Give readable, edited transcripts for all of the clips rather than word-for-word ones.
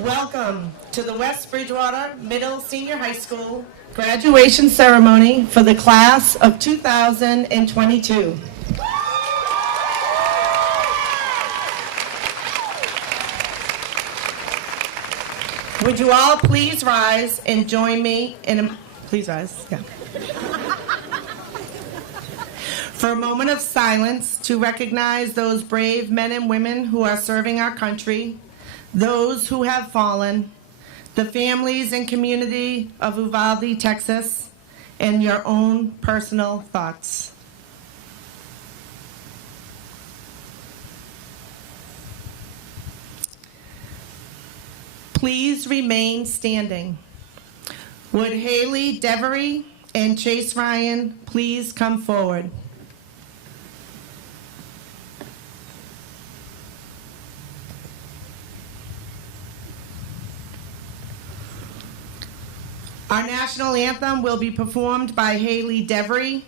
Welcome to the West Bridgewater Middle Senior High School graduation ceremony for the class of 2022. Would you all please rise and join me in a... Please rise. Yeah. For a moment of silence to recognize those brave men and women who are serving our country, those who have fallen, the families and community of Uvalde, Texas, and your own personal thoughts. Please remain standing. Would Haley Devery and Chase Ryan please come forward? Our national anthem will be performed by Haley Devery.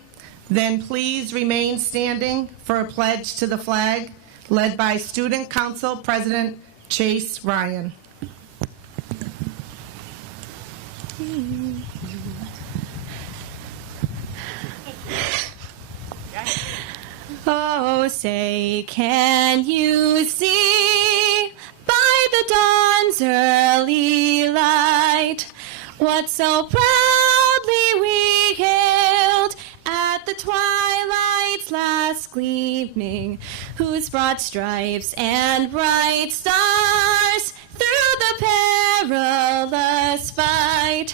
Then please remain standing for a pledge to the flag led by Student Council President Chase Ryan. Oh, say, can you see by the dawn's early light what so proudly we hailed at the twilight's last gleaming, whose broad stripes and bright stars through the perilous fight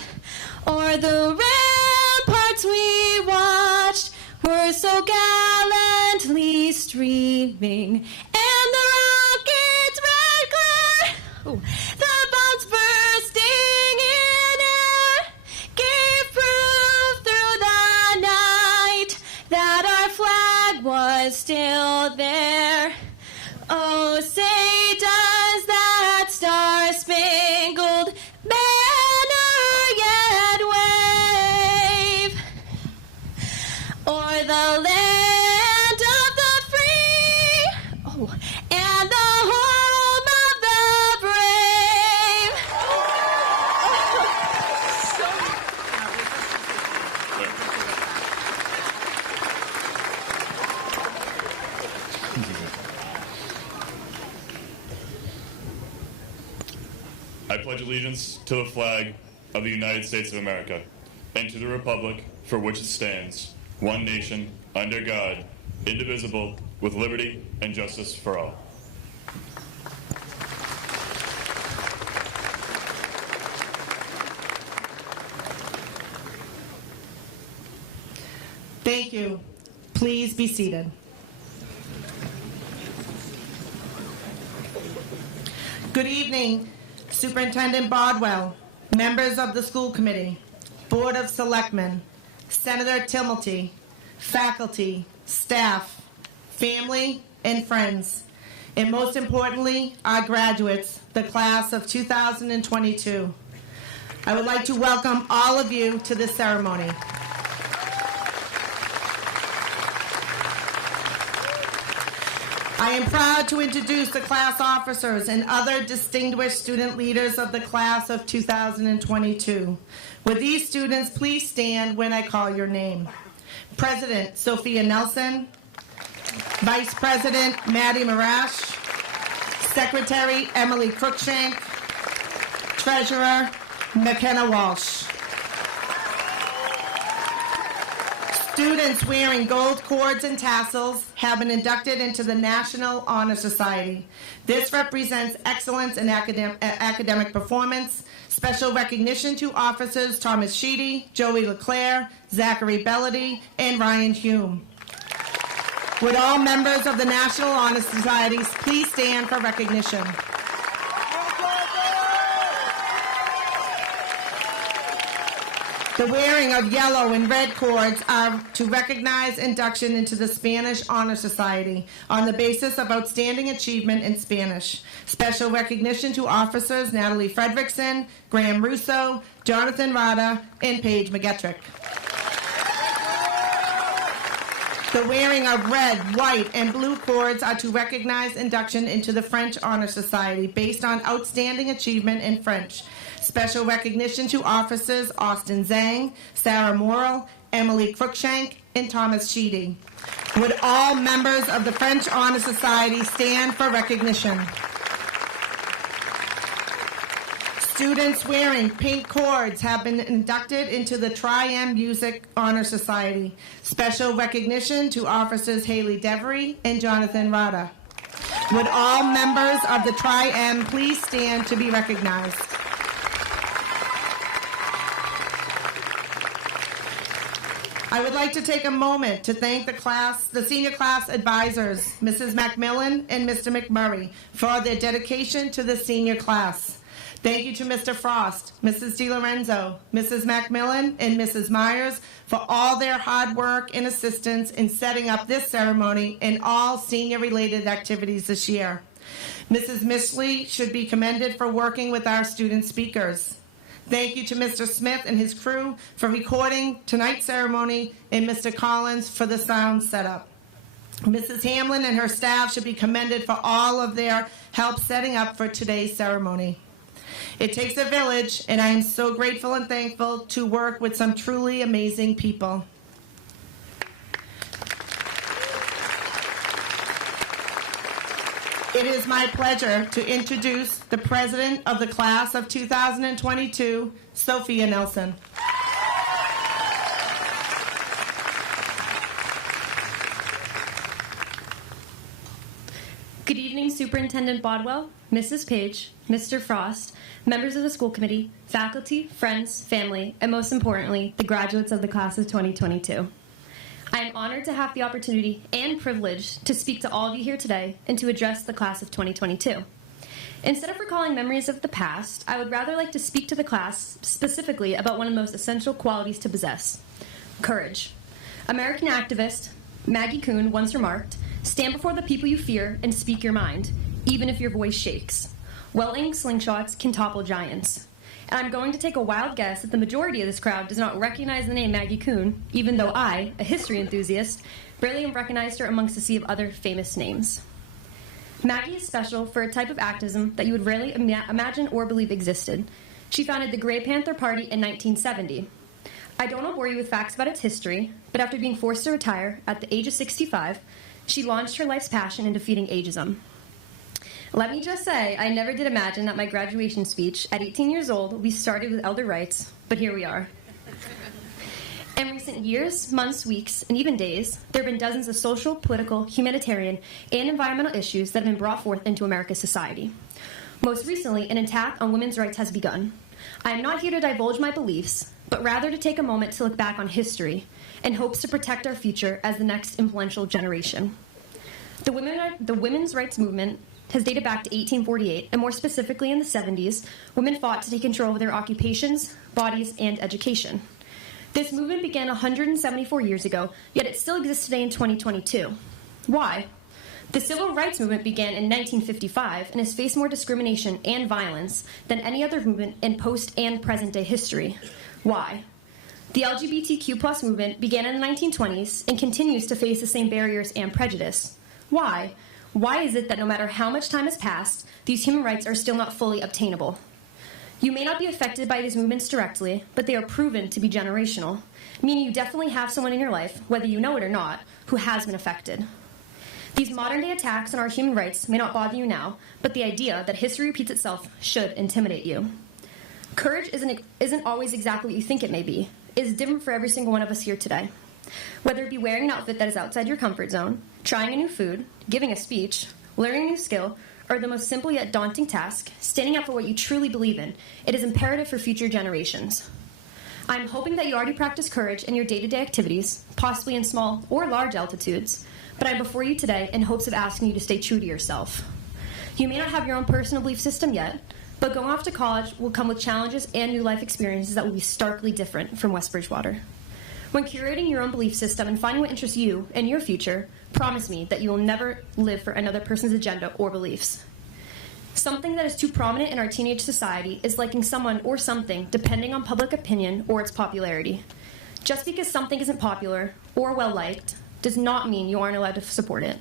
o'er the ramparts we watched were so gallantly streaming, and the rocket's red glare, the bombs bursting in air, gave proof through the night that our flag was still there. Oh, say does that star-spangled banner yet wave o'er the land of the free, and the home of the brave? I pledge allegiance to the flag of the United States of America and to the republic for which it stands, one nation, under God, indivisible, with liberty and justice for all. Thank you. Please be seated. Good evening, Superintendent Bodwell, members of the school committee, Board of Selectmen, Senator Timilty, faculty, staff, family, and friends, and most importantly, our graduates, the class of 2022. I would like to welcome all of you to this ceremony. I am proud to introduce the class officers and other distinguished student leaders of the class of 2022. Would these students please stand when I call your name? President Sophia Nelson, Vice President Maddie Marash, Secretary Emily Cruikshank, Treasurer McKenna Walsh. Students wearing gold cords and tassels have been inducted into the National Honor Society. This represents excellence in academic performance. Special recognition to officers Thomas Sheedy, Joey LeClaire, Zachary Bellady, and Ryan Hume. Would all members of the National Honor Societies please stand for recognition? The wearing of yellow and red cords are to recognize induction into the Spanish Honor Society on the basis of outstanding achievement in Spanish. Special recognition to officers Natalie Fredrickson, Graham Russo, Jonathan Rada, and Paige McGettrick. The wearing of red, white, and blue cords are to recognize induction into the French Honor Society based on outstanding achievement in French. Special recognition to officers Austin Zhang, Sarah Morrill, Emily Cruikshank, and Thomas Sheedy. Would all members of the French Honor Society stand for recognition? Students wearing pink cords have been inducted into the Tri-M Music Honor Society. Special recognition to officers Haley Devery and Jonathan Rada. Would all members of the Tri-M please stand to be recognized? I would like to take a moment to thank the senior class advisors, Mrs. Macmillan and Mr. McMurray, for their dedication to the senior class. Thank you to Mr. Frost, Mrs. DiLorenzo, Mrs. Macmillan, and Mrs. Myers for all their hard work and assistance in setting up this ceremony and all senior-related activities this year. Mrs. Mishley should be commended for working with our student speakers. Thank you to Mr. Smith and his crew for recording tonight's ceremony, and Mr. Collins for the sound setup. Mrs. Hamlin and her staff should be commended for all of their help setting up for today's ceremony. It takes a village, and I am so grateful and thankful to work with some truly amazing people. It is my pleasure to introduce the president of the class of 2022, Sophia Nelson. Good evening, Superintendent Bodwell, Mrs. Page, Mr. Frost, members of the school committee, faculty, friends, family, and most importantly, the graduates of the class of 2022. I am honored to have the opportunity and privilege to speak to all of you here today and to address the class of 2022. Instead of recalling memories of the past, I would rather like to speak to the class specifically about one of the most essential qualities to possess: courage. American activist Maggie Kuhn once remarked, "Stand before the people you fear and speak your mind, even if your voice shakes. Well-aimed slingshots can topple giants." And I'm going to take a wild guess that the majority of this crowd does not recognize the name Maggie Kuhn, even though I, a history enthusiast, barely have recognized her amongst a sea of other famous names. Maggie is special for a type of activism that you would rarely imagine or believe existed. She founded the Grey Panther Party in 1970. I don't want to bore you with facts about its history, but after being forced to retire at the age of 65, she launched her life's passion in defeating ageism. Let me just say, I never did imagine that my graduation speech at 18 years old would be started with elder rights, but here we are. In recent years, months, weeks, and even days, there have been dozens of social, political, humanitarian, and environmental issues that have been brought forth into America's society. Most recently, an attack on women's rights has begun. I am not here to divulge my beliefs, but rather to take a moment to look back on history in hopes to protect our future as the next influential generation. The women's rights movement has dated back to 1848, and more specifically in the 70s, women fought to take control of their occupations, bodies, and education. This movement began 174 years ago, yet it still exists today in 2022. Why? The civil rights movement began in 1955 and has faced more discrimination and violence than any other movement in post and present day history. Why? The LGBTQ+ movement began in the 1920s and continues to face the same barriers and prejudice. Why? Why is it that no matter how much time has passed, these human rights are still not fully obtainable? You may not be affected by these movements directly, but they are proven to be generational, meaning you definitely have someone in your life, whether you know it or not, who has been affected. These modern-day attacks on our human rights may not bother you now, but the idea that history repeats itself should intimidate you. Courage isn't always exactly what you think it may be. It is different for every single one of us here today. Whether it be wearing an outfit that is outside your comfort zone, trying a new food, giving a speech, learning a new skill, or the most simple yet daunting task, standing up for what you truly believe in, it is imperative for future generations. I'm hoping that you already practice courage in your day-to-day activities, possibly in small or large altitudes, but I'm before you today in hopes of asking you to stay true to yourself. You may not have your own personal belief system yet, but going off to college will come with challenges and new life experiences that will be starkly different from West Bridgewater. When curating your own belief system and finding what interests you and your future, promise me that you will never live for another person's agenda or beliefs. Something that is too prominent in our teenage society is liking someone or something depending on public opinion or its popularity. Just because something isn't popular or well-liked does not mean you aren't allowed to support it.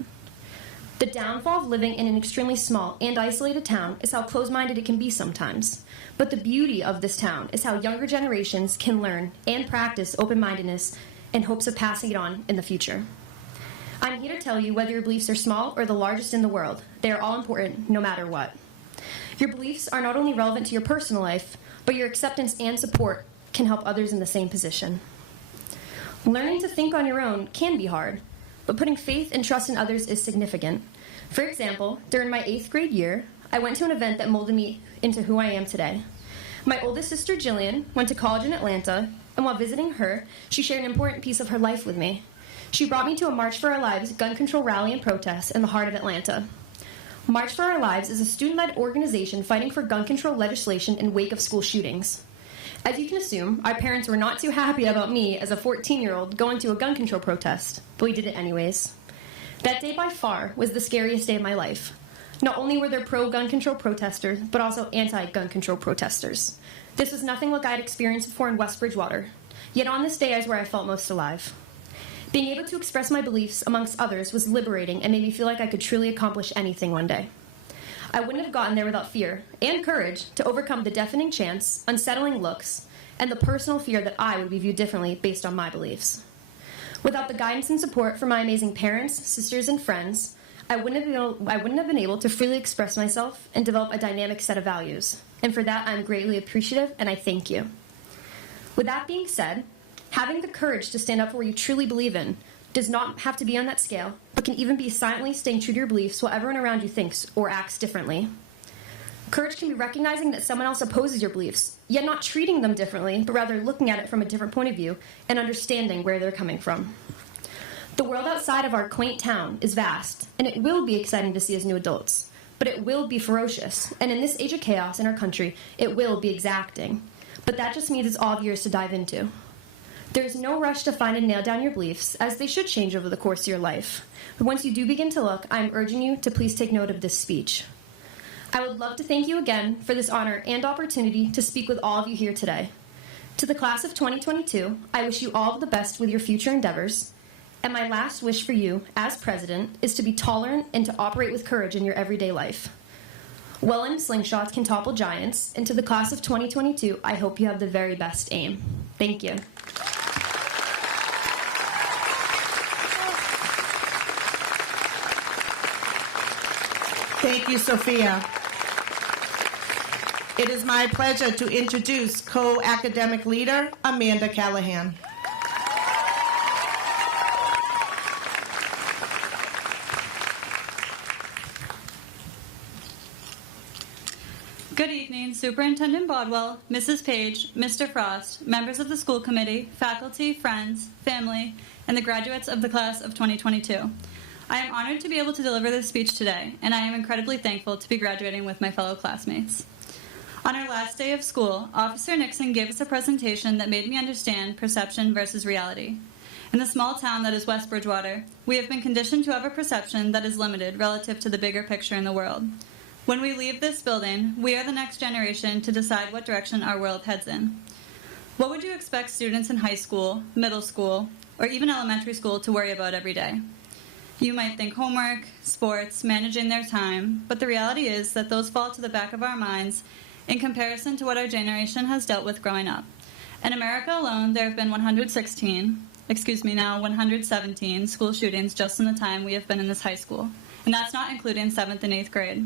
The downfall of living in an extremely small and isolated town is how closed-minded it can be sometimes. But the beauty of this town is how younger generations can learn and practice open-mindedness in hopes of passing it on in the future. I'm here to tell you whether your beliefs are small or the largest in the world, they are all important no matter what. Your beliefs are not only relevant to your personal life, but your acceptance and support can help others in the same position. Learning to think on your own can be hard, but putting faith and trust in others is significant. For example, during my 8th grade year, I went to an event that molded me into who I am today. My oldest sister, Jillian, went to college in Atlanta, and while visiting her, she shared an important piece of her life with me. She brought me to a March for Our Lives gun control rally and protest in the heart of Atlanta. March for Our Lives is a student-led organization fighting for gun control legislation in wake of school shootings. As you can assume, our parents were not too happy about me as a 14-year-old going to a gun control protest, but we did it anyways. That day by far was the scariest day of my life. Not only were there pro-gun control protesters, but also anti-gun control protesters. This was nothing like I had experienced before in West Bridgewater. Yet on this day is where I felt most alive. Being able to express my beliefs, amongst others, was liberating and made me feel like I could truly accomplish anything one day. I wouldn't have gotten there without fear and courage to overcome the deafening chants, unsettling looks, and the personal fear that I would be viewed differently based on my beliefs. Without the guidance and support from my amazing parents, sisters, and friends, I wouldn't have been able to freely express myself and develop a dynamic set of values. And for that, I'm greatly appreciative, and I thank you. With that being said, having the courage to stand up for what you truly believe in does not have to be on that scale, but can even be silently staying true to your beliefs while everyone around you thinks or acts differently. Courage can be recognizing that someone else opposes your beliefs, yet not treating them differently, but rather looking at it from a different point of view and understanding where they're coming from. The world outside of our quaint town is vast, and it will be exciting to see as new adults, but it will be ferocious, and in this age of chaos in our country, it will be exacting. But that just means it's all yours to dive into. There is no rush to find and nail down your beliefs, as they should change over the course of your life. But once you do begin to look, I am urging you to please take note of this speech. I would love to thank you again for this honor and opportunity to speak with all of you here today. To the class of 2022, I wish you all the best with your future endeavors, and my last wish for you, as president, is to be tolerant and to operate with courage in your everyday life. Well-aimed slingshots can topple giants, and to the class of 2022, I hope you have the very best aim. Thank you. Thank you, Sophia. It is my pleasure to introduce co-academic leader Amanda Callahan. Good evening, Superintendent Bodwell, Mrs. Page, Mr. Frost, members of the school committee, faculty, friends, family, and the graduates of the class of 2022. I am honored to be able to deliver this speech today, and I am incredibly thankful to be graduating with my fellow classmates. On our last day of school, Officer Nixon gave us a presentation that made me understand perception versus reality. In the small town that is West Bridgewater, we have been conditioned to have a perception that is limited relative to the bigger picture in the world. When we leave this building, we are the next generation to decide what direction our world heads in. What would you expect students in high school, middle school, or even elementary school to worry about every day? You might think homework, sports, managing their time, but the reality is that those fall to the back of our minds in comparison to what our generation has dealt with growing up. In America alone, there have been 117 school shootings just in the time we have been in this high school, and that's not including 7th and 8th grade.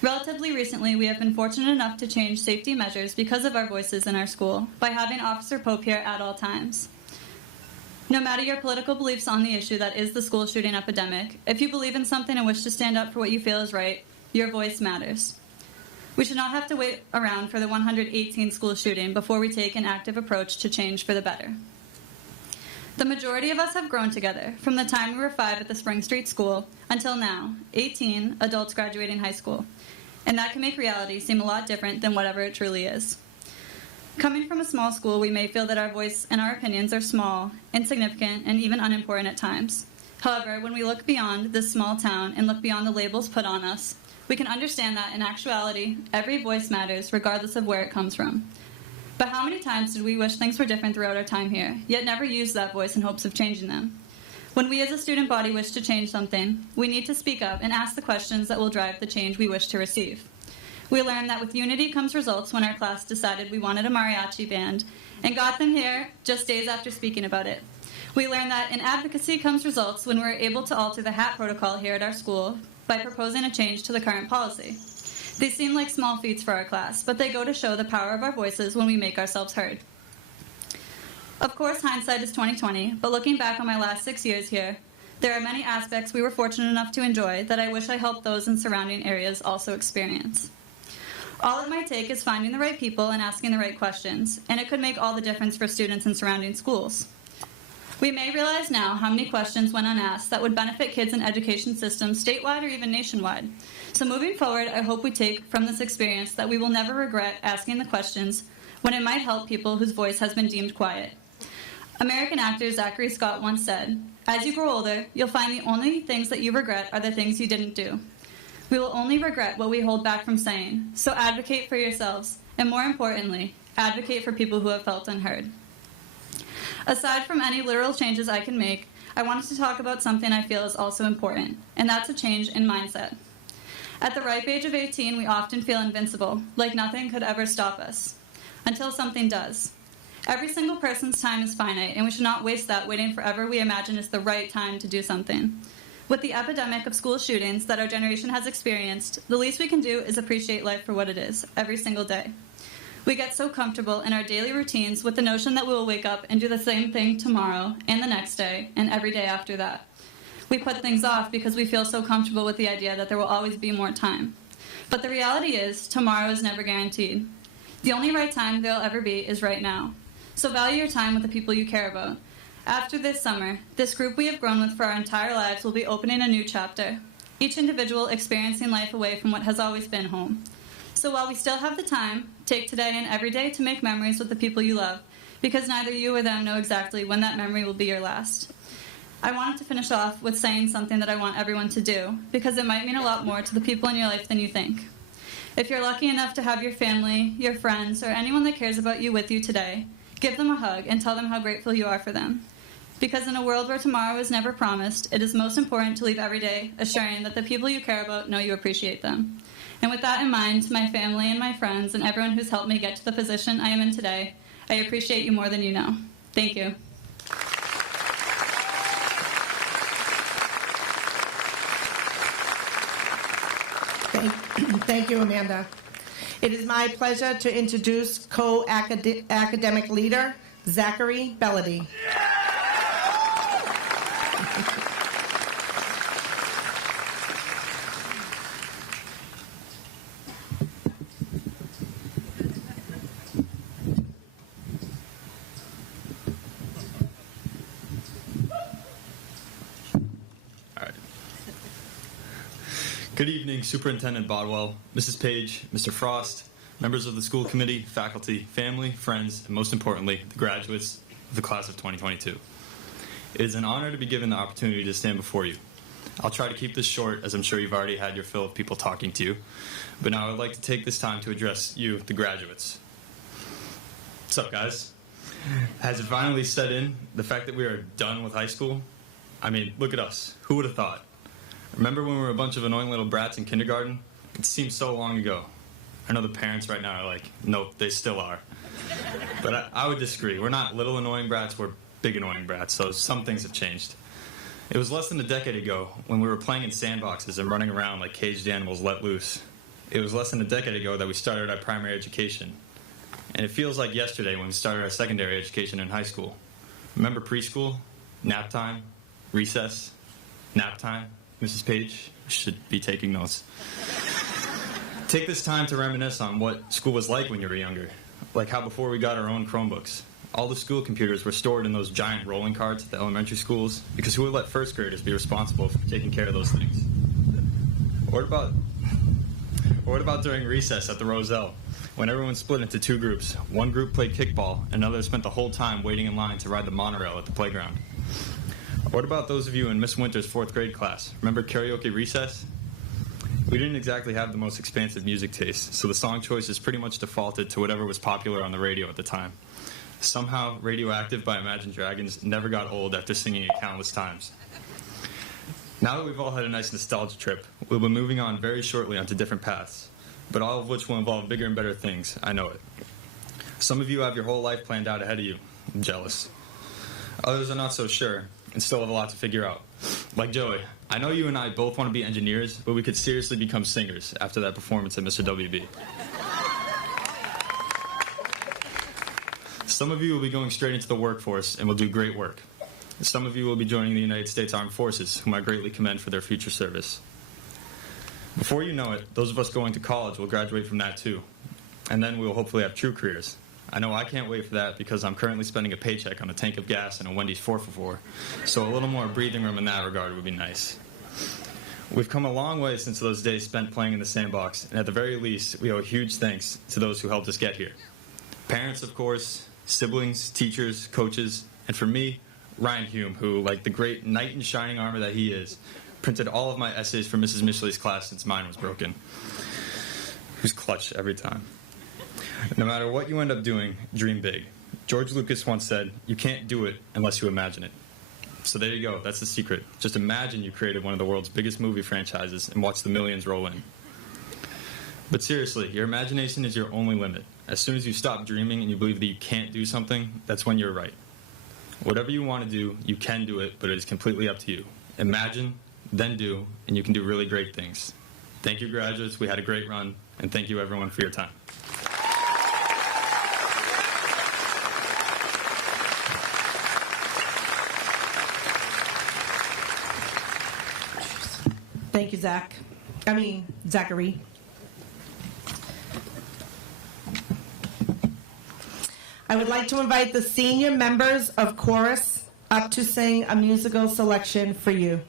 Relatively recently, we have been fortunate enough to change safety measures because of our voices in our school by having Officer Pope here at all times. No matter your political beliefs on the issue that is the school shooting epidemic, if you believe in something and wish to stand up for what you feel is right, your voice matters. We should not have to wait around for the 118 school shooting before we take an active approach to change for the better. The majority of us have grown together from the time we were 5 at the Spring Street School until now, 18 adults graduating high school. And that can make reality seem a lot different than whatever it truly is. Coming from a small school, we may feel that our voice and our opinions are small, insignificant, and even unimportant at times. However, when we look beyond this small town and look beyond the labels put on us, we can understand that in actuality, every voice matters regardless of where it comes from. But how many times did we wish things were different throughout our time here, yet never used that voice in hopes of changing them? When we as a student body wish to change something, we need to speak up and ask the questions that will drive the change we wish to receive. We learned that with unity comes results when our class decided we wanted a mariachi band and got them here just days after speaking about it. We learned that in advocacy comes results when we're able to alter the hat protocol here at our school by proposing a change to the current policy. They seem like small feats for our class, but they go to show the power of our voices when we make ourselves heard. Of course, hindsight is 20/20, but looking back on my last 6 years here, there are many aspects we were fortunate enough to enjoy that I wish I helped those in surrounding areas also experience. All it might take is finding the right people and asking the right questions, and it could make all the difference for students in surrounding schools. We may realize now how many questions went unasked that would benefit kids in education systems statewide or even nationwide. So moving forward, I hope we take from this experience that we will never regret asking the questions when it might help people whose voice has been deemed quiet. American actor Zachary Scott once said, "As you grow older, you'll find the only things that you regret are the things you didn't do. We will only regret what we hold back from saying, so advocate for yourselves, and more importantly, advocate for people who have felt unheard." Aside from any literal changes I can make, I wanted to talk about something I feel is also important, and that's a change in mindset. At the ripe age of 18, we often feel invincible, like nothing could ever stop us, until something does. Every single person's time is finite, and we should not waste that waiting forever we imagine is the right time to do something. With the epidemic of school shootings that our generation has experienced, the least we can do is appreciate life for what it is, every single day. We get so comfortable in our daily routines with the notion that we will wake up and do the same thing tomorrow, and the next day, and every day after that. We put things off because we feel so comfortable with the idea that there will always be more time. But the reality is, tomorrow is never guaranteed. The only right time there will ever be is right now. So value your time with the people you care about. After this summer, this group we have grown with for our entire lives will be opening a new chapter, each individual experiencing life away from what has always been home. So while we still have the time, take today and every day to make memories with the people you love, because neither you or them know exactly when that memory will be your last. I wanted to finish off with saying something that I want everyone to do, because it might mean a lot more to the people in your life than you think. If you're lucky enough to have your family, your friends, or anyone that cares about you with you today, give them a hug and tell them how grateful you are for them. Because in a world where tomorrow is never promised, it is most important to leave every day assuring that the people you care about know you appreciate them. And with that in mind, my family and my friends and everyone who's helped me get to the position I am in today, I appreciate you more than you know. Thank you. Thank you, Amanda. It is my pleasure to introduce co-academic leader, Zachary Bellady. Good evening, Superintendent Bodwell, Mrs. Page, Mr. Frost, members of the school committee, faculty, family, friends, and most importantly, the graduates of the class of 2022. It is an honor to be given the opportunity to stand before you. I'll try to keep this short, as I'm sure you've already had your fill of people talking to you, but now I would like to take this time to address you, the graduates. What's up, guys? Has it finally set in, the fact that we are done with high school? I mean, look at us. Who would have thought? Remember when we were a bunch of annoying little brats in kindergarten? It seems so long ago. I know the parents right now are like, nope, they still are. But I would disagree. We're not little annoying brats, we're big annoying brats, so some things have changed. It was less than a decade ago when we were playing in sandboxes and running around like caged animals let loose. It was less than a decade ago that we started our primary education. And it feels like yesterday when we started our secondary education in high school. Remember preschool, nap time, recess, nap time? Mrs. Page should be taking notes. Take this time to reminisce on what school was like when you were younger. Like how before we got our own Chromebooks, all the school computers were stored in those giant rolling carts at the elementary schools, because who would let first graders be responsible for taking care of those things? Or what about during recess at the Roselle, when everyone split into two groups? One group played kickball, and another spent the whole time waiting in line to ride the monorail at the playground. What about those of you in Miss Winter's 4th grade class? Remember karaoke recess? We didn't exactly have the most expansive music taste, so the song choices pretty much defaulted to whatever was popular on the radio at the time. Somehow, Radioactive by Imagine Dragons never got old after singing it countless times. Now that we've all had a nice nostalgia trip, we'll be moving on very shortly onto different paths, but all of which will involve bigger and better things, I know it. Some of you have your whole life planned out ahead of you. I'm jealous. Others are not so sure, and still have a lot to figure out. Like Joey, I know you and I both want to be engineers, but we could seriously become singers after that performance at Mr. WB. Some of you will be going straight into the workforce and will do great work. Some of you will be joining the United States Armed Forces, whom I greatly commend for their future service. Before you know it, those of us going to college will graduate from that too. And then we will hopefully have true careers. I know I can't wait for that because I'm currently spending a paycheck on a tank of gas and a Wendy's 4-for-4, so a little more breathing room in that regard would be nice. We've come a long way since those days spent playing in the sandbox, and at the very least, we owe a huge thanks to those who helped us get here. Parents, of course, siblings, teachers, coaches, and for me, Ryan Hume, who, like the great knight in shining armor that he is, printed all of my essays for Mrs. Mishley's class since mine was broken. He was clutch every time. No matter what you end up doing, dream big. George Lucas once said, you can't do it unless you imagine it. So there you go, that's the secret. Just imagine you created one of the world's biggest movie franchises and watch the millions roll in. But seriously, your imagination is your only limit. As soon as you stop dreaming and you believe that you can't do something, that's when you're right. Whatever you want to do, you can do it, but it is completely up to you. Imagine, then do, and you can do really great things. Thank you, graduates. We had a great run, and thank you, everyone, for your time. Thank you, Zachary. I would like to invite the senior members of chorus up to sing a musical selection for you.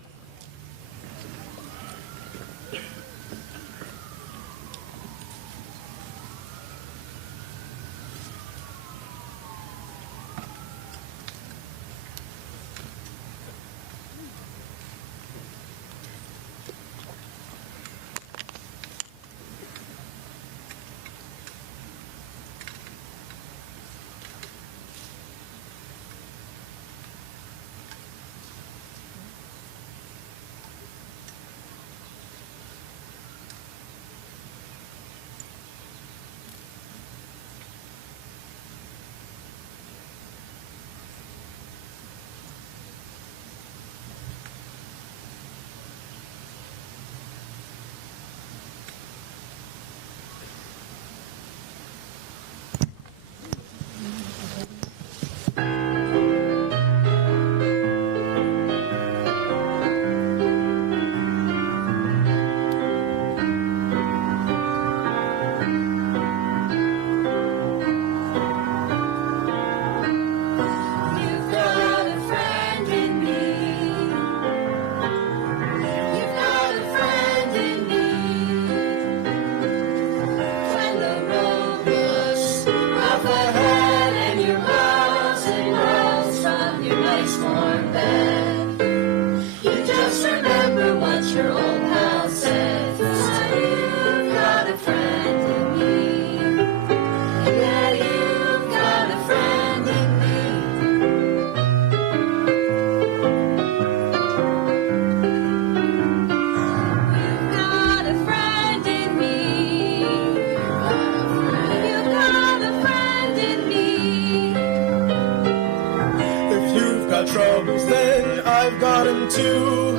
too.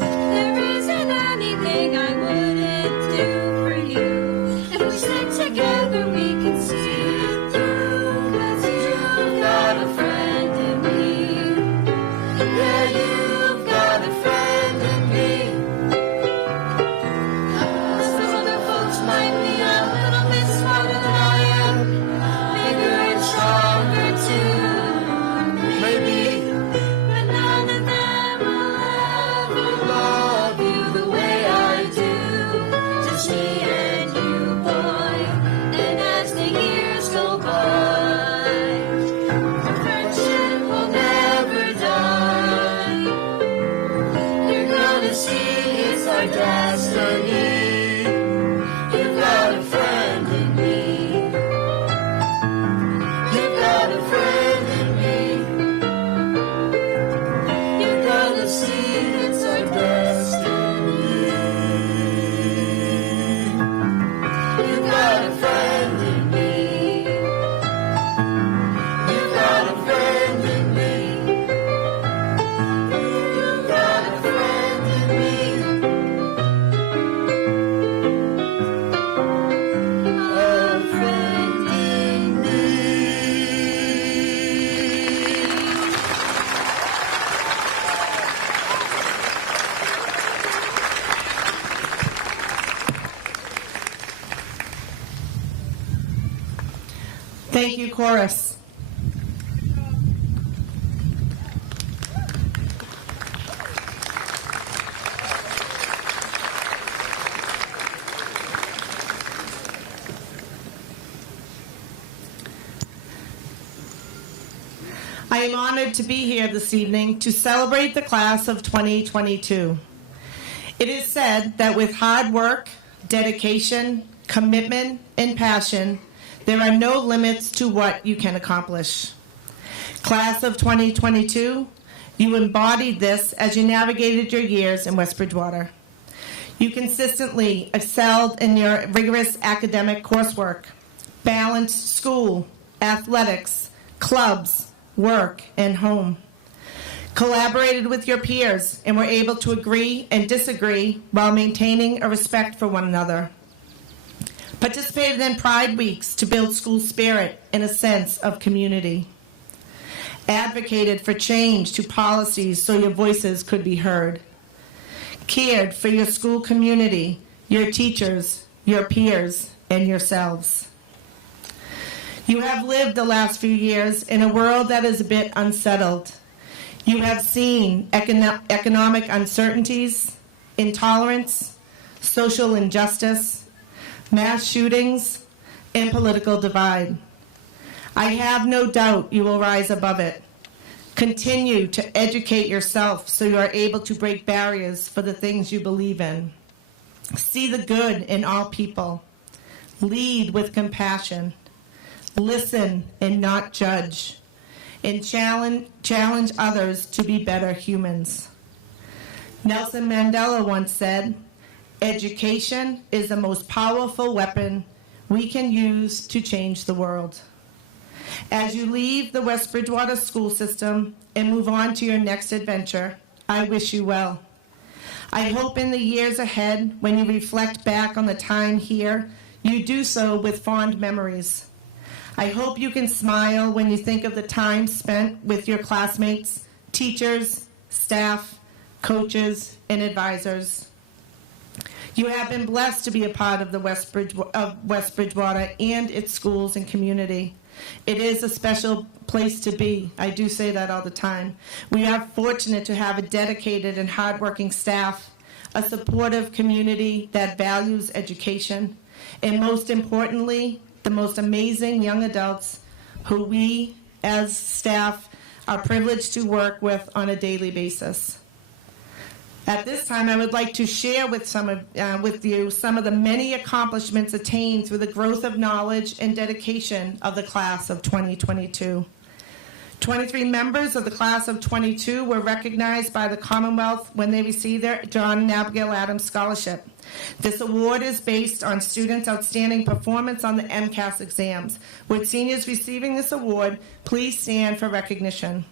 There isn't anything I wouldn't do for you. If we stick together, we can see it through. 'Cause you've got a friend in me. Yeah, you've got a friend in me. Some other folks might be a little bit smarter than I am, bigger and stronger too. Maybe. But none of them will ever love you the way I do. Just me and you, boy. And as the years go by, our friendship will never die. You're gonna see it's our destiny. You've got a friend in me. You've got a friend in me. You're gonna see it's our destiny. You've got a friend in me. You've got a friend in me. You've got a friend in me. A friend in me. Thank you, chorus. I am honored to be here this evening to celebrate the class of 2022. It is said that with hard work, dedication, commitment, and passion, there are no limits to what you can accomplish. Class of 2022, you embodied this as you navigated your years in West Bridgewater. You consistently excelled in your rigorous academic coursework, balanced school, athletics, clubs, work, and home. Collaborated with your peers and were able to agree and disagree while maintaining a respect for one another. Participated in Pride Weeks to build school spirit and a sense of community. Advocated for change to policies so your voices could be heard. Cared for your school community, your teachers, your peers, and yourselves. You have lived the last few years in a world that is a bit unsettled. You have seen economic uncertainties, intolerance, social injustice, mass shootings, and political divide. I have no doubt you will rise above it. Continue to educate yourself so you are able to break barriers for the things you believe in. See the good in all people. Lead with compassion. Listen and not judge. And challenge others to be better humans. Nelson Mandela once said, "Education is the most powerful weapon we can use to change the world." As you leave the West Bridgewater school system and move on to your next adventure, I wish you well. I hope in the years ahead, when you reflect back on the time here, you do so with fond memories. I hope you can smile when you think of the time spent with your classmates, teachers, staff, coaches, and advisors. You have been blessed to be a part of the West Bridgewater and its schools and community. It is a special place to be. I do say that all the time. We are fortunate to have a dedicated and hardworking staff, a supportive community that values education, and most importantly, the most amazing young adults who we as staff are privileged to work with on a daily basis. At this time, I would like to share with you some of the many accomplishments attained through the growth of knowledge and dedication of the class of 2022. 23 members of the class of 22 were recognized by the Commonwealth when they received their John and Abigail Adams Scholarship. This award is based on students' outstanding performance on the MCAS exams. With seniors receiving this award, please stand for recognition.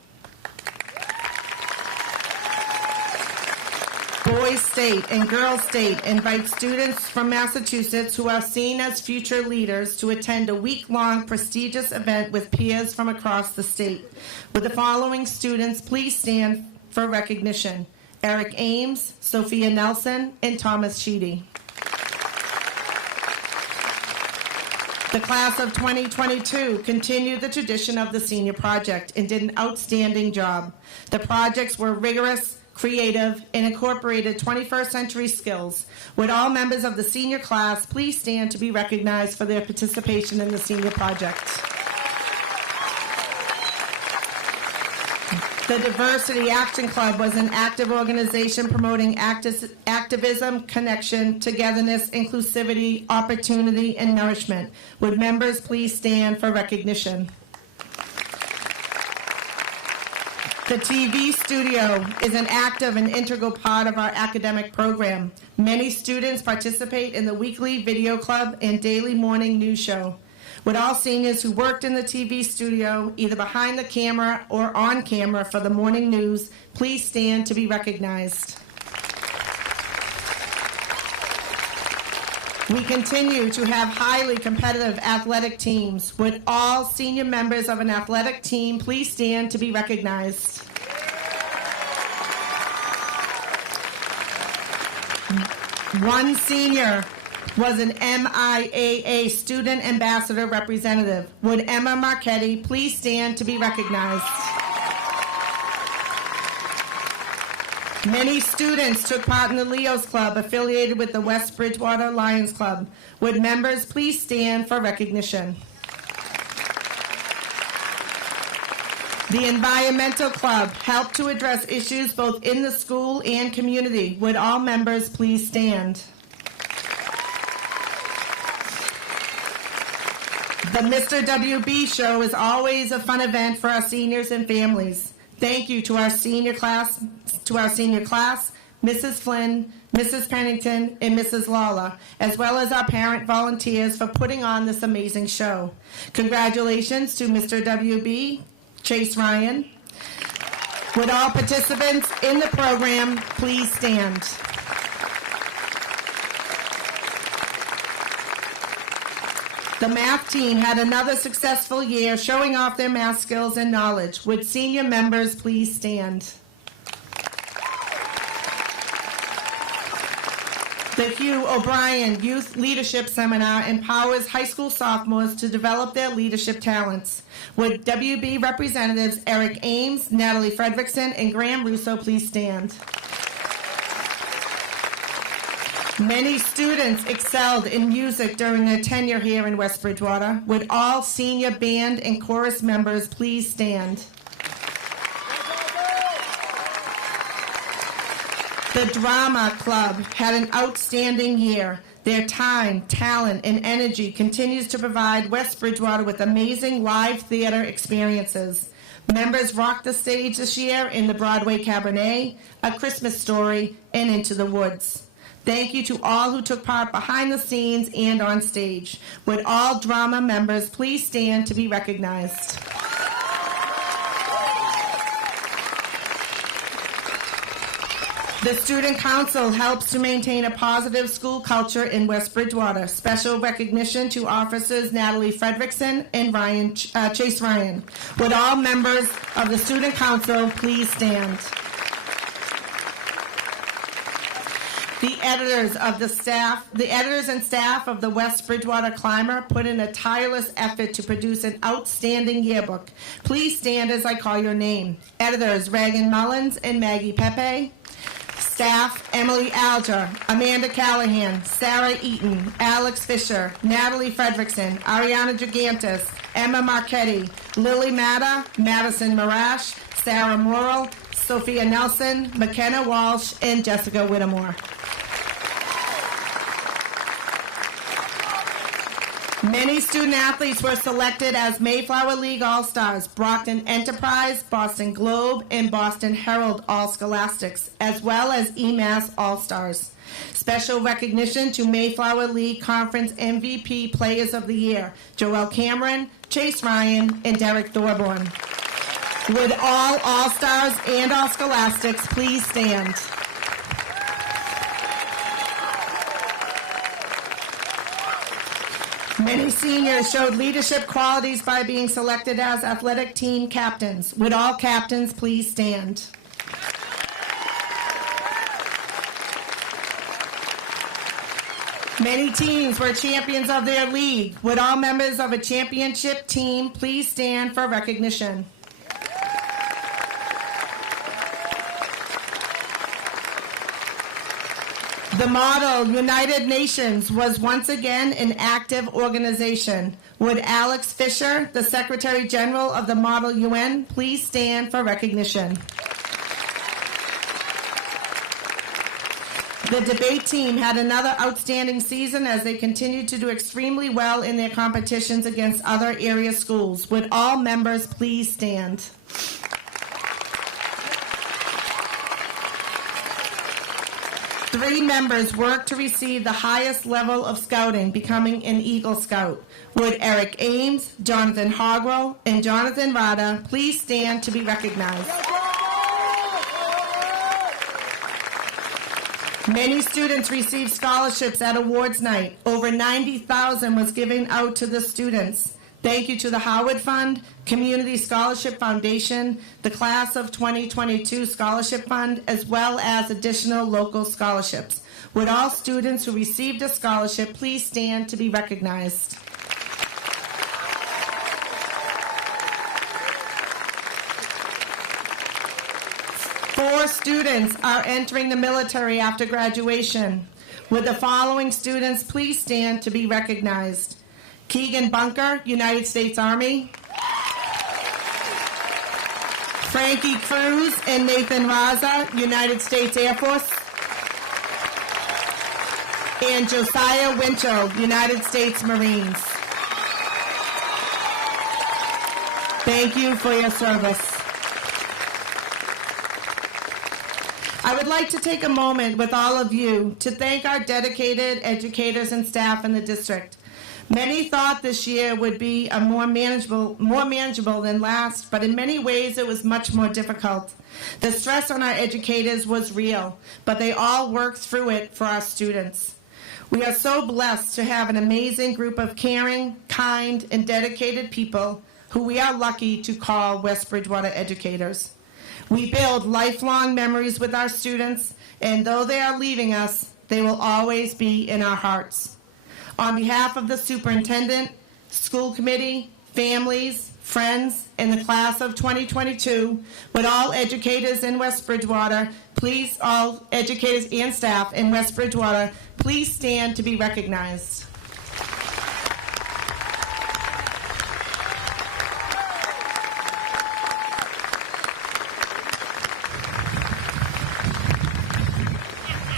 Boys State and Girls State invite students from Massachusetts who are seen as future leaders to attend a week-long prestigious event with peers from across the state. With the following students, please stand for recognition: Eric Ames, Sophia Nelson, and Thomas Sheedy. The class of 2022 continued the tradition of the senior project and did an outstanding job. The projects were rigorous, creative, and incorporated 21st century skills. Would all members of the senior class please stand to be recognized for their participation in the senior project? The Diversity Action Club was an active organization promoting activism, connection, togetherness, inclusivity, opportunity, and nourishment. Would members please stand for recognition? The TV studio is an active and integral part of our academic program. Many students participate in the weekly video club and daily morning news show. Would all seniors who worked in the TV studio, either behind the camera or on camera for the morning news, please stand to be recognized. We continue to have highly competitive athletic teams. Would all senior members of an athletic team please stand to be recognized? One senior was an MIAA Student Ambassador Representative. Would Emma Marchetti please stand to be recognized? Many students took part in the Leos Club affiliated with the West Bridgewater Lions Club. Would members please stand for recognition? The Environmental Club helped to address issues both in the school and community. Would all members please stand? The Mr. WB show is always a fun event for our seniors and families. Thank you to our senior class, Mrs. Flynn, Mrs. Pennington, and Mrs. Lawler, as well as our parent volunteers for putting on this amazing show. Congratulations to Mr. WB, Chase Ryan. Would all participants in the program please stand? The math team had another successful year showing off their math skills and knowledge. Would senior members please stand? The Hugh O'Brien Youth Leadership Seminar empowers high school sophomores to develop their leadership talents. Would WB Representatives Eric Ames, Natalie Fredrickson, and Graham Russo please stand? Many students excelled in music during their tenure here in West Bridgewater. Would all senior band and chorus members please stand? The Drama Club had an outstanding year. Their time, talent, and energy continues to provide West Bridgewater with amazing live theater experiences. Members rocked the stage this year in the Broadway Cabaret, A Christmas Story, and Into the Woods. Thank you to all who took part behind the scenes and on stage. Would all drama members please stand to be recognized? The Student Council helps to maintain a positive school culture in West Bridgewater. Special recognition to officers Natalie Fredrickson and Chase Ryan. Would all members of the Student Council please stand? The editors and staff of the West Bridgewater Climber put in a tireless effort to produce an outstanding yearbook. Please stand as I call your name. Editors Reagan Mullins and Maggie Pepe. Staff Emily Alger, Amanda Callahan, Sarah Eaton, Alex Fisher, Natalie Fredrickson, Ariana Gigantis, Emma Marchetti, Lily Matta, Madison Marash, Sarah Morrill, Sophia Nelson, McKenna Walsh, and Jessica Whittemore. Many student athletes were selected as Mayflower League All-Stars, Brockton Enterprise, Boston Globe, and Boston Herald All-Scholastics, as well as EMAS All-Stars. Special recognition to Mayflower League Conference MVP Players of the Year, Joel Cameron, Chase Ryan, and Derek Thorborn. Would all All-Stars and All-Scholastics please stand? Many seniors showed leadership qualities by being selected as athletic team captains. Would all captains please stand? Many teams were champions of their league. Would all members of a championship team please stand for recognition? The model, United Nations, was once again an active organization. Would Alex Fisher, the Secretary General of the Model UN, please stand for recognition? The debate team had another outstanding season as they continued to do extremely well in their competitions against other area schools. Would all members please stand? Three members worked to receive the highest level of scouting, becoming an Eagle Scout. Would Eric Ames, Jonathan Hogwell, and Jonathan Rada please stand to be recognized? Many students received scholarships at awards night. Over $90,000 was given out to the students. Thank you to the Howard Fund, Community Scholarship Foundation, the Class of 2022 Scholarship Fund, as well as additional local scholarships. Would all students who received a scholarship please stand to be recognized? Four students are entering the military after graduation. Would the following students please stand to be recognized? Keegan Bunker, United States Army. Frankie Cruz and Nathan Raza, United States Air Force. And Josiah Winchell, United States Marines. Thank you for your service. I would like to take a moment with all of you to thank our dedicated educators and staff in the district. Many thought this year would be more manageable than last, but in many ways it was much more difficult. The stress on our educators was real, but they all worked through it for our students. We are so blessed to have an amazing group of caring, kind, and dedicated people who we are lucky to call West Bridgewater educators. We build lifelong memories with our students, and though they are leaving us, they will always be in our hearts. On behalf of the superintendent, school committee, families, friends, and the class of 2022, would all educators in West Bridgewater, please, all educators and staff in West Bridgewater, please stand to be recognized.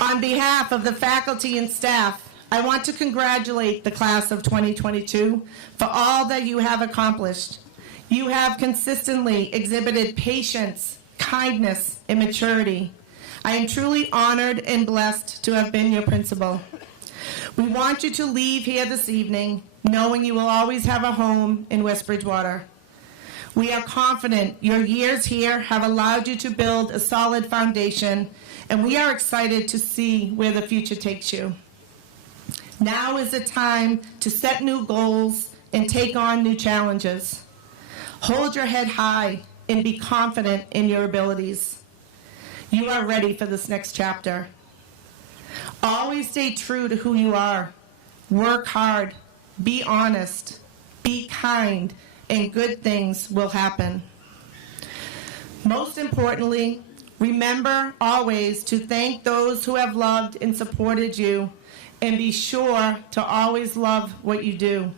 On behalf of the faculty and staff, I want to congratulate the class of 2022 for all that you have accomplished. You have consistently exhibited patience, kindness, and maturity. I am truly honored and blessed to have been your principal. We want you to leave here this evening knowing you will always have a home in West Bridgewater. We are confident your years here have allowed you to build a solid foundation, and we are excited to see where the future takes you. Now is the time to set new goals and take on new challenges. Hold your head high and be confident in your abilities. You are ready for this next chapter. Always stay true to who you are. Work hard, be honest, be kind, and good things will happen. Most importantly, remember always to thank those who have loved and supported you, and be sure to always love what you do.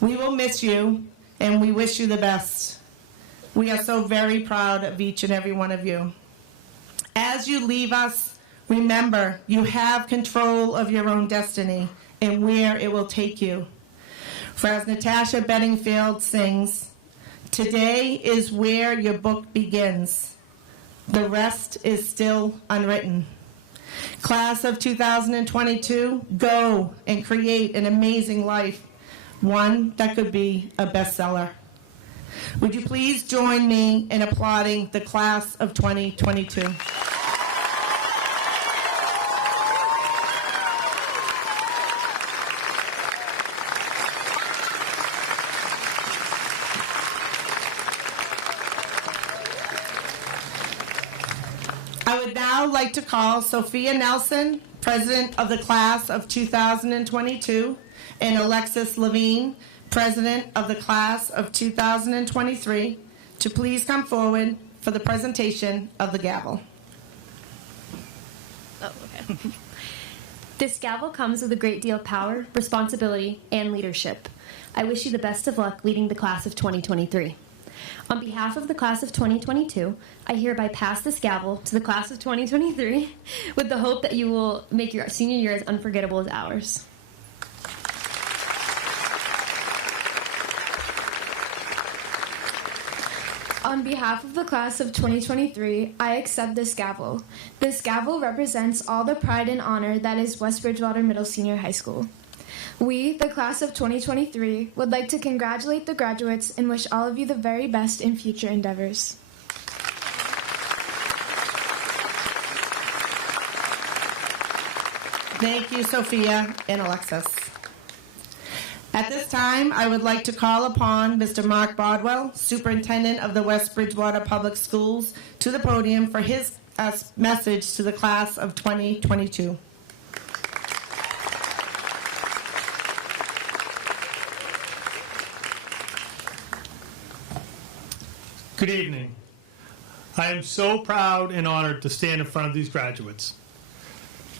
We will miss you, and we wish you the best. We are so very proud of each and every one of you. As you leave us, remember you have control of your own destiny and where it will take you. For as Natasha Bedingfield sings, today is where your book begins. The rest is still unwritten. Class of 2022, go and create an amazing life, one that could be a bestseller. Would you please join me in applauding the class of 2022? would now like to call Sophia Nelson, President of the Class of 2022, and Alexis Levine, President of the Class of 2023, to please come forward for the presentation of the gavel. Oh, okay. This gavel comes with a great deal of power, responsibility, and leadership. I wish you the best of luck leading the Class of 2023. On behalf of the Class of 2022, I hereby pass this gavel to the Class of 2023 with the hope that you will make your senior year as unforgettable as ours. On behalf of the Class of 2023, I accept this gavel. This gavel represents all the pride and honor that is West Bridgewater Middle Senior High School. We, the Class of 2023, would like to congratulate the graduates and wish all of you the very best in future endeavors. Thank you, Sophia and Alexis. At this time, I would like to call upon Mr. Mark Bodwell, Superintendent of the West Bridgewater Public Schools, to the podium for his message to the Class of 2022. Good evening. I am so proud and honored to stand in front of these graduates.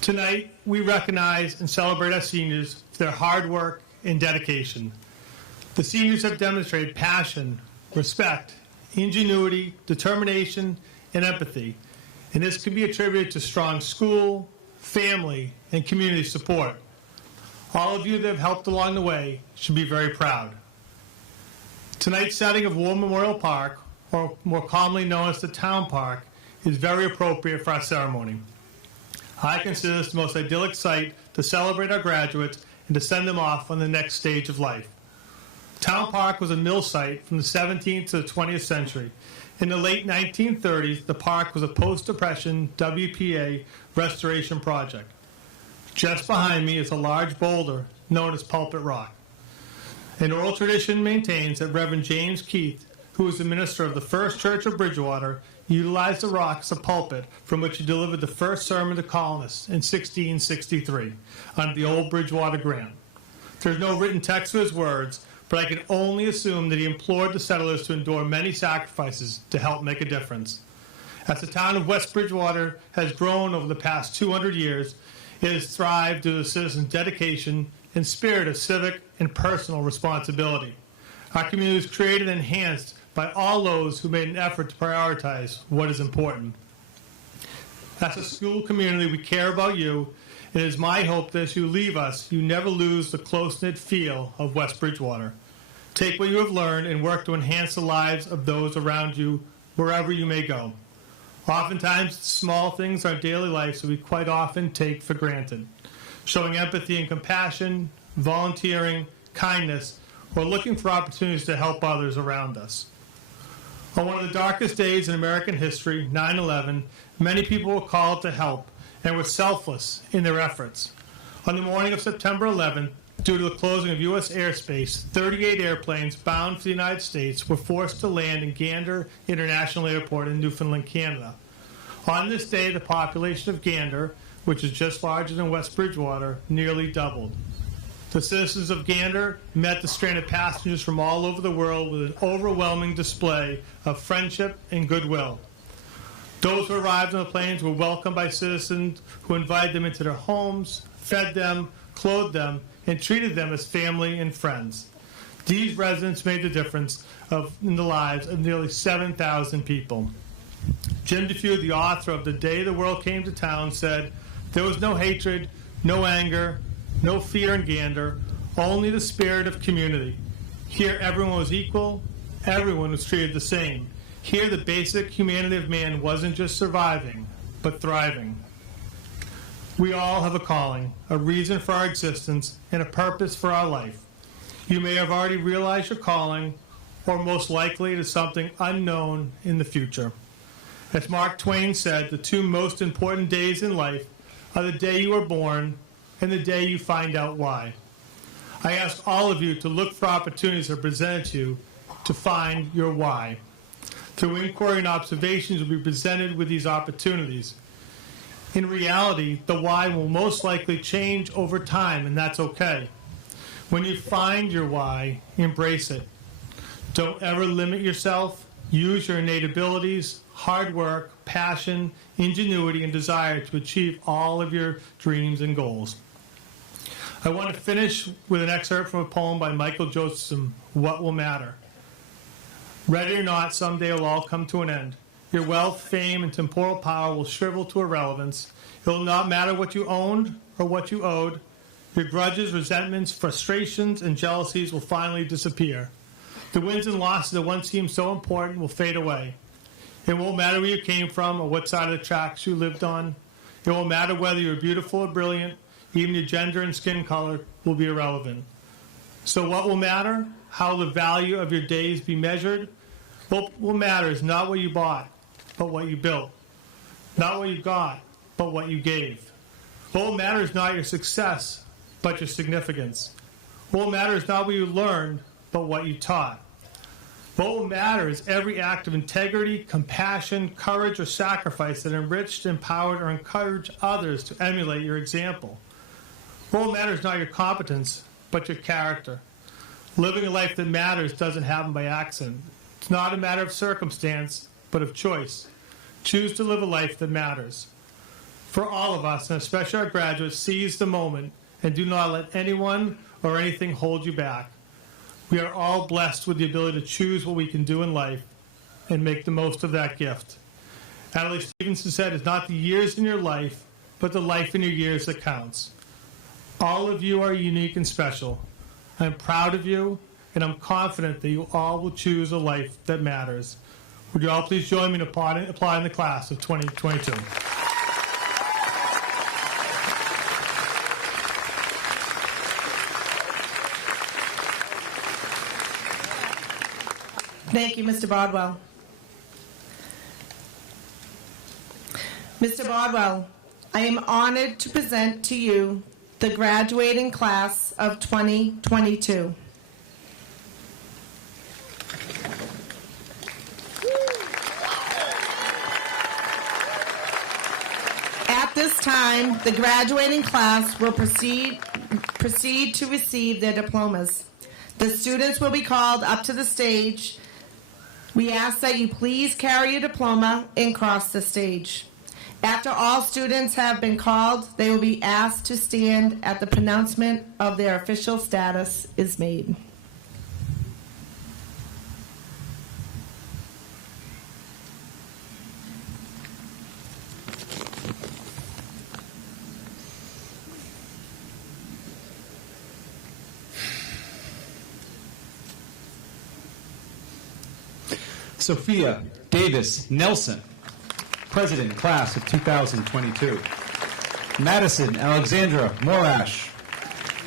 Tonight, we recognize and celebrate our seniors for their hard work and dedication. The seniors have demonstrated passion, respect, ingenuity, determination, and empathy, and this can be attributed to strong school, family, and community support. All of you that have helped along the way should be very proud. Tonight's setting of War Memorial Park, or more commonly known as the Town Park, is very appropriate for our ceremony. I consider this the most idyllic site to celebrate our graduates and to send them off on the next stage of life. Town Park was a mill site from the 17th to the 20th century. In the late 1930s, the park was a post-Depression WPA restoration project. Just behind me is a large boulder known as Pulpit Rock. An oral tradition maintains that Reverend James Keith, who was the minister of the First Church of Bridgewater, utilized the rock as a pulpit from which he delivered the first sermon to colonists in 1663 under the old Bridgewater grant. There's no written text of his words, but I can only assume that he implored the settlers to endure many sacrifices to help make a difference. As the town of West Bridgewater has grown over the past 200 years, it has thrived due to the citizens' dedication and spirit of civic and personal responsibility. Our community is created and enhanced by all those who made an effort to prioritize what is important. As a school community, we care about you. It is my hope that as you leave us, you never lose the close-knit feel of West Bridgewater. Take what you have learned and work to enhance the lives of those around you, wherever you may go. Oftentimes, small things in our daily life that we quite often take for granted. Showing empathy and compassion, volunteering, kindness, or looking for opportunities to help others around us. On one of the darkest days in American history, 9/11, many people were called to help and were selfless in their efforts. On the morning of September 11th, due to the closing of U.S. airspace, 38 airplanes bound for the United States were forced to land in Gander International Airport in Newfoundland, Canada. On this day, the population of Gander, which is just larger than West Bridgewater, nearly doubled. The citizens of Gander met the stranded passengers from all over the world with an overwhelming display of friendship and goodwill. Those who arrived on the planes were welcomed by citizens who invited them into their homes, fed them, clothed them, and treated them as family and friends. These residents made the difference in the lives of nearly 7,000 people. Jim DeFew, the author of The Day the World Came to Town, said, "There was no hatred, no anger, no fear in Gander, only the spirit of community. Here everyone was equal, everyone was treated the same. Here the basic humanity of man wasn't just surviving, but thriving." We all have a calling, a reason for our existence, and a purpose for our life. You may have already realized your calling, or most likely it is something unknown in the future. As Mark Twain said, the two most important days in life are the day you are born and the day you find out why. I ask all of you to look for opportunities that are presented to you to find your why. Through inquiry and observations, you'll be presented with these opportunities. In reality, the why will most likely change over time, and that's okay. When you find your why, embrace it. Don't ever limit yourself. Use your innate abilities, hard work, passion, ingenuity, and desire to achieve all of your dreams and goals. I want to finish with an excerpt from a poem by Michael Josephson, What Will Matter? Ready or not, someday it'll all come to an end. Your wealth, fame, and temporal power will shrivel to irrelevance. It will not matter what you owned or what you owed. Your grudges, resentments, frustrations, and jealousies will finally disappear. The wins and losses that once seemed so important will fade away. It won't matter where you came from or what side of the tracks you lived on. It won't matter whether you're beautiful or brilliant. Even your gender and skin color will be irrelevant. So what will matter? How will the value of your days be measured? What will matter is not what you bought, but what you built. Not what you got, but what you gave. What will matter is not your success, but your significance. What will matter is not what you learned, but what you taught. What will matter is every act of integrity, compassion, courage, or sacrifice that enriched, empowered, or encouraged others to emulate your example. What will matter is not your competence, but your character. Living a life that matters doesn't happen by accident. It's not a matter of circumstance, but of choice. Choose to live a life that matters. For all of us, and especially our graduates, seize the moment and do not let anyone or anything hold you back. We are all blessed with the ability to choose what we can do in life and make the most of that gift. Adelaide Stevenson said, it's not the years in your life, but the life in your years that counts. All of you are unique and special. I'm proud of you, and I'm confident that you all will choose a life that matters. Would you all please join me in applauding the class of 2022. Thank you, Mr. Bodwell. Mr. Bodwell, I am honored to present to you the graduating class of 2022. At this time, the graduating class will proceed to receive their diplomas. The students will be called up to the stage. We ask that you please carry your diploma and cross the stage. After all students have been called, they will be asked to stand at the pronouncement of their official status is made. Sophia Davis Nelson, President, Class of 2022. Madison Alexandra Morash,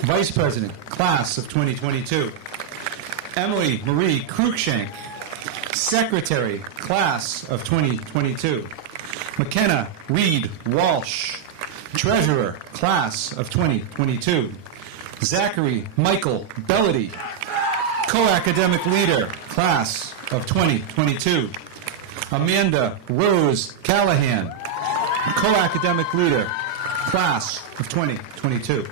Vice President, Class of 2022. Emily Marie Cruikshank, Secretary, Class of 2022. McKenna Reed Walsh, Treasurer, Class of 2022. Zachary Michael Bellady, Co-Academic Leader, Class of 2022. Amanda Rose Callahan, Co-Academic Leader, Class of 2022.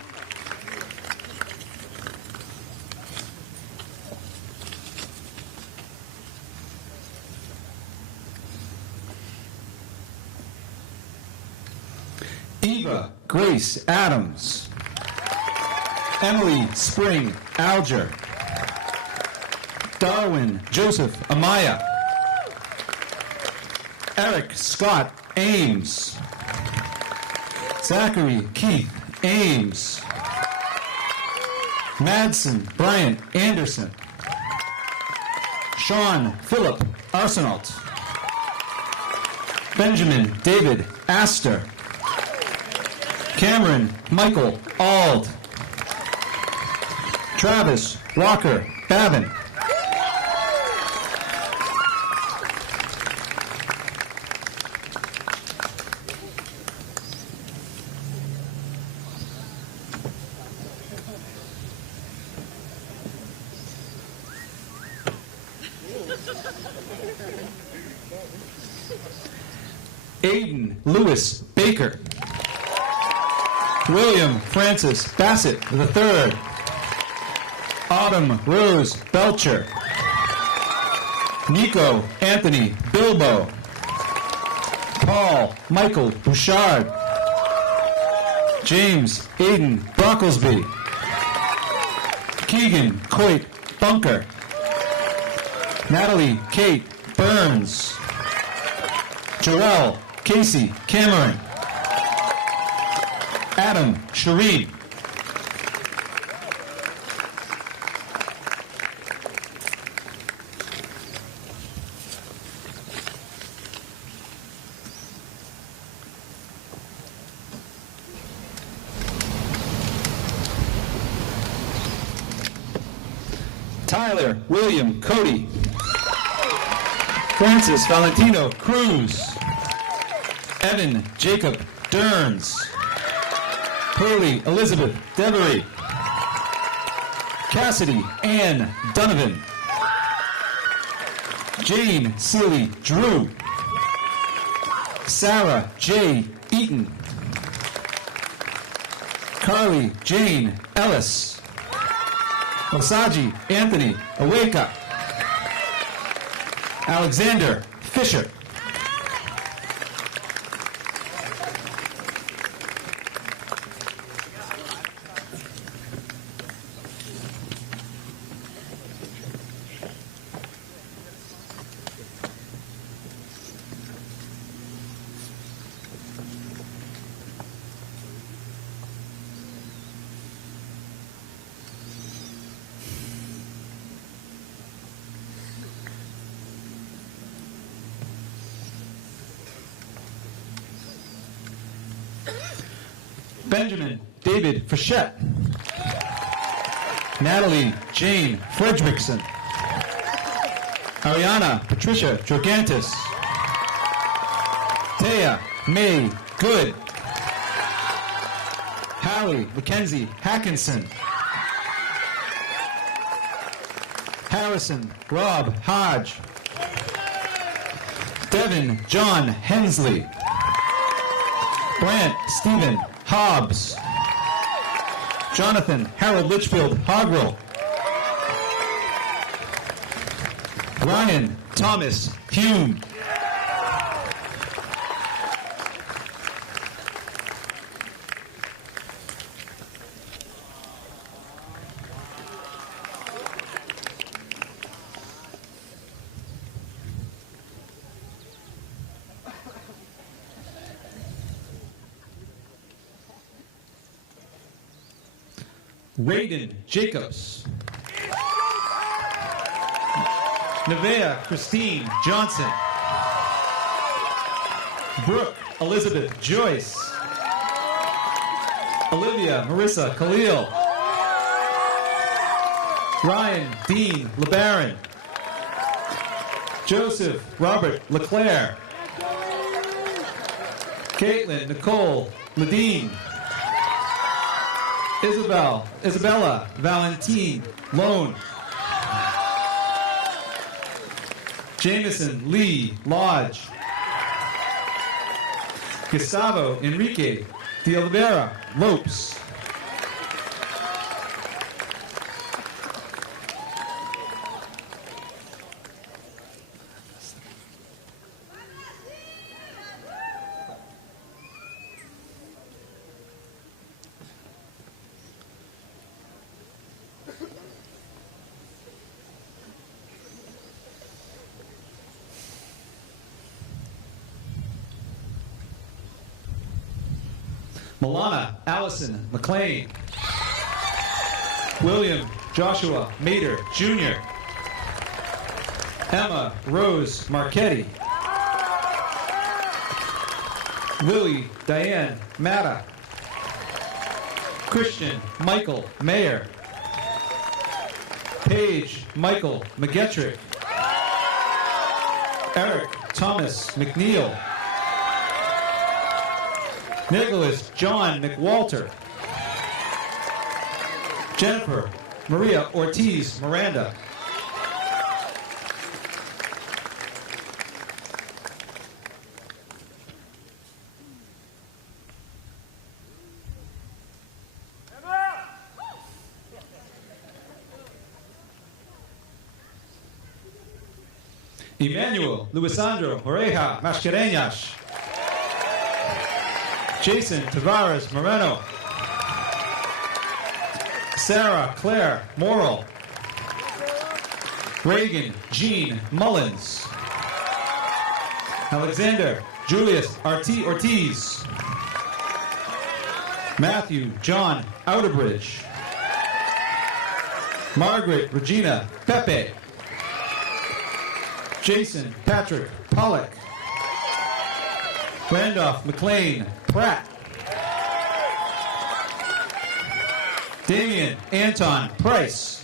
Eva Grace Adams, Emily Spring Alger, Darwin Joseph Amaya, Eric Scott Ames, Zachary Keith Ames, Madsen Bryant Anderson, Sean Philip Arsenault, Benjamin David Astor, Cameron Michael Ald, Travis Walker Babin, Aiden Lewis Baker, William Francis Bassett III. Autumn Rose Belcher. Nico Anthony Bilbo. Paul Michael Bouchard. James Aiden Brocklesby. Keegan Coit Bunker. Natalie Kate Burns. Joelle Casey Cameron. Adam Shareen. Tyler William Cody. Francis Valentino Cruz. Evan Jacob Derns. Pearlie Elizabeth Devery. Cassidy Ann Donovan. Jane Seeley Drew. Sarah J. Eaton. Carly Jane Ellis. Osaji Anthony Aweka. Alexander Fisher. Benjamin David Frechette. Natalie Jane Fredrickson. Ariana Patricia Drogantis. Taya May Good. Hallie Mackenzie Hackinson. Harrison Rob Hodge. Devin John Hensley. Brant Stephen Hobbs. Jonathan Harold Litchfield Hogrill. Ryan Thomas Hume. Raiden Jacobs. Nevea Christine Johnson. Brooke Elizabeth Joyce. Olivia Marissa Khalil. Ryan Dean LeBaron. Joseph Robert LeClaire. Caitlin Nicole Ledeen. Isabella Valentine Lone. Jameson Lee Lodge. Gustavo Enrique de Oliveira Lopes. Milana Allison McLean. William Joshua Mater Jr. Emma Rose Marchetti. Lily Diane Matta. Christian Michael Mayer. Paige Michael McGetrick. Eric Thomas McNeil. Nicholas John McWalter. Jennifer Maria Ortiz Miranda. Emmanuel Luisandro Oreja Mascareñas. Jason Tavares Moreno. Sarah Claire Morrill. Reagan Jean Mullins. Alexander Julius Ortiz. Matthew John Outerbridge. Margaret Regina Pepe. Jason Patrick Pollock. Randolph McLean Pratt. Damian Anton Price.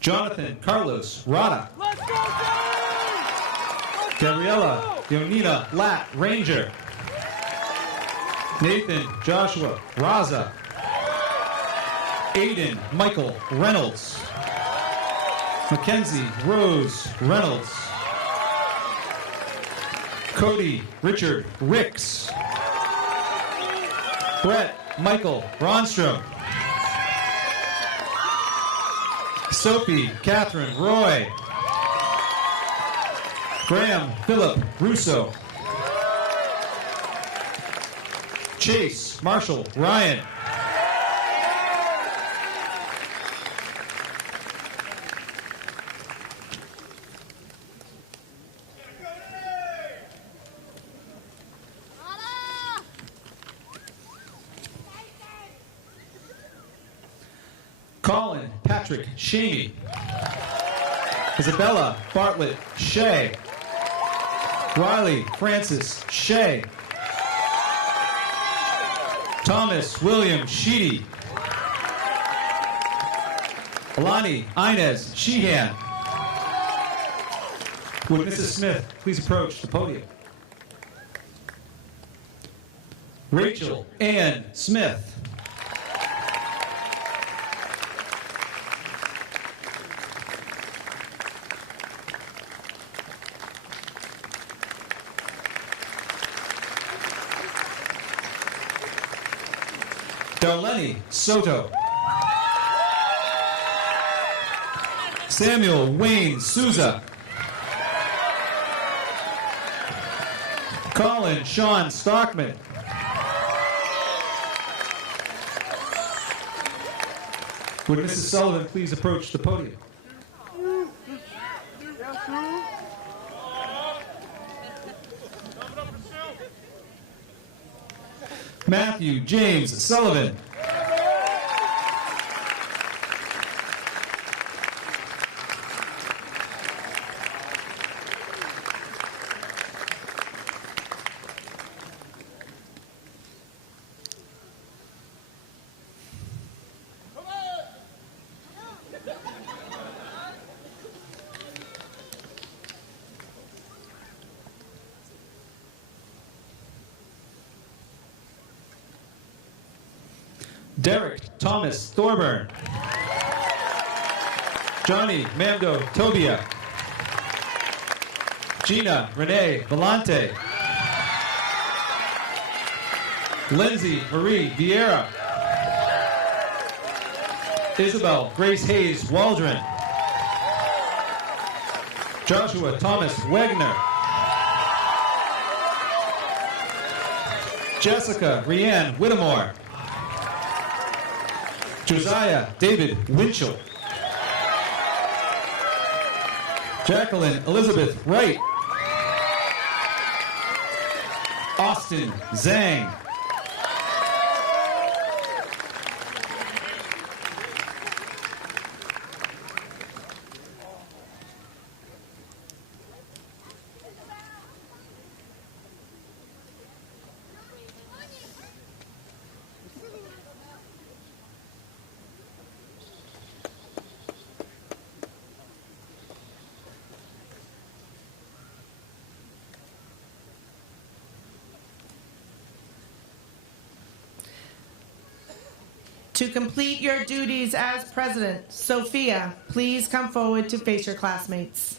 Jonathan Carlos Rada. Gabriella Leonina Lat Ranger. Nathan Joshua Raza. Aiden Michael Reynolds. Mackenzie Rose Reynolds. Cody Richard Ricks. Brett Michael Ronstrom. Sophie Catherine Roy. Graham Philip Russo. Chase Marshall Ryan. Colin Patrick Shaney. Isabella Bartlett Shea. Riley Francis Shea. Thomas William Sheedy. Alani Inez Sheehan. Would Mrs. Smith please approach the podium? Rachel Ann Smith. Darlene Soto. Samuel Wayne Souza. Colin Sean Stockman. Would Mrs. Sullivan please approach the podium? Matthew James Sullivan. Derek Thomas Thorburn. Johnny Mando Tobia. Gina Renee Vellante. Lindsay Marie Vieira. Isabel Grace Hayes Waldron. Joshua Thomas Wegner. Jessica Rianne Whittemore. Josiah David Winchell. Jacqueline Elizabeth Wright. Austin Zhang. To complete your duties as president, Sophia, please come forward to face your classmates.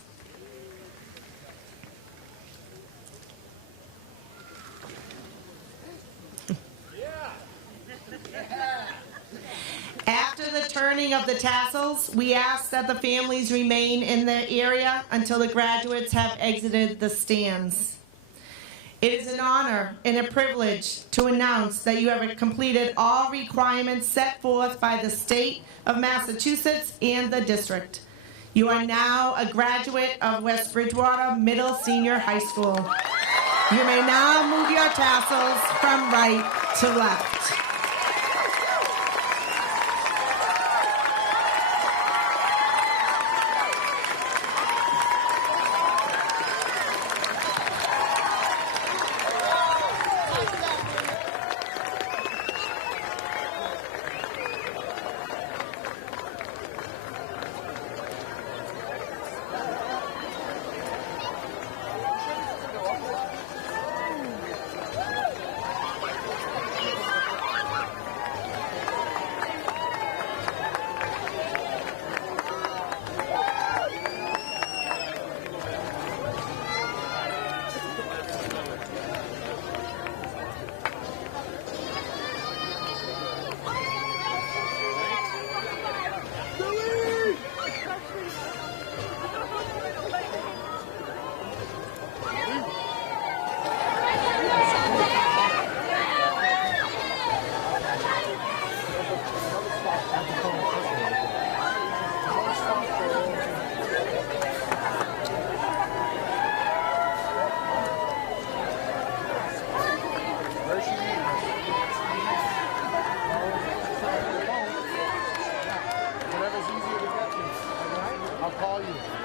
After the turning of the tassels, we ask that the families remain in the area until the graduates have exited the stands. It is an honor and a privilege to announce that you have completed all requirements set forth by the state of Massachusetts and the district. You are now a graduate of West Bridgewater Middle Senior High School. You may now move your tassels from right to left. Whatever's easier to get to. All right? I'll call you.